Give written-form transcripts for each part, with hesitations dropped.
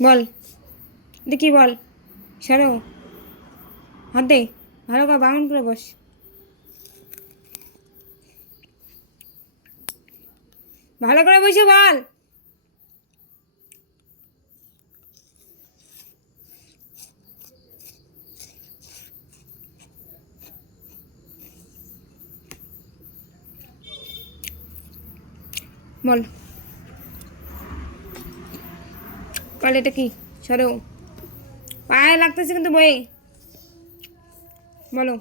বল দেখি বল। সরো, হাত দে, ভালো করে বামন করে বস। ভালো করে বসে বল। বল বল এটা কি? সরো, পায়ে লাগতেছে কিন্তু বই। বলো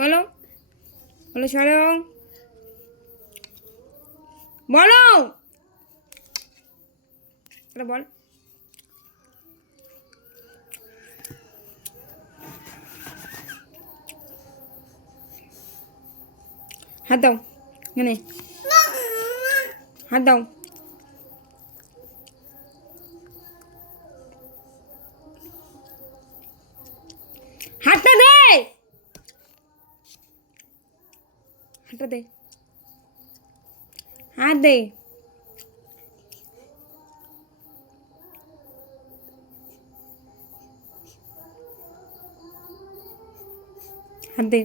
বলো বলো, সরো, বলো, এটা বল। হাত দাও, এখানে হাত দাও। হাতটা দে, হাতটা দে, হাত দে। হাত দে,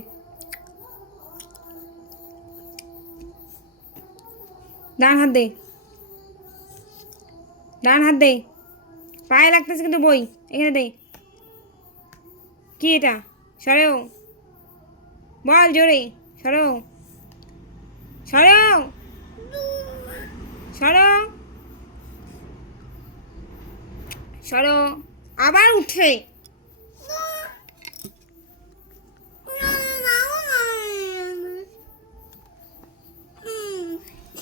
ডান হাত দে, ডান হাত দে। পায়ে লাগতেছে কিন্তু বই, এখানে দে। কি এটা? সরো, বল জোরে। সরো, সরো, সরো, সরো। আবার উঠে।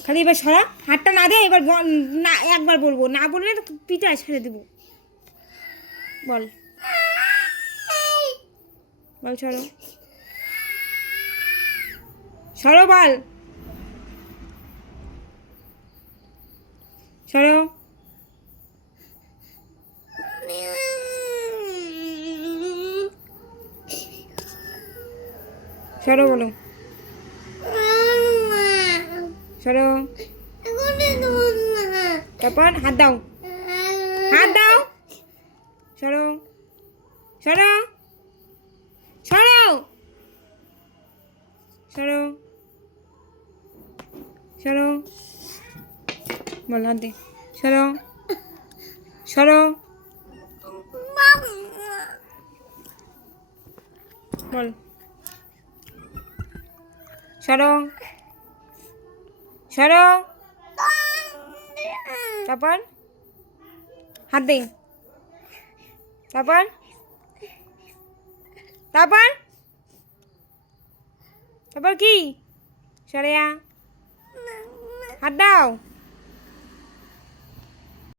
খালি এবার সরা, হাতটা না দে। এবার না, একবার বলবো, না বললে পিটায় ছেড়ে দেবো। বল বল, সরো, সরো, বল, সরো, সরো, বলো, সরো। তারপর হাত দাও, হাত দাও। সরো, সরো, সরো, সরো, সরো, বল, হাত দে। সরো, সরো, বল, সরো, সরো। তারপর হাত দে। তারপর তারপর তারপর কি? সরে আ, হাত দাও।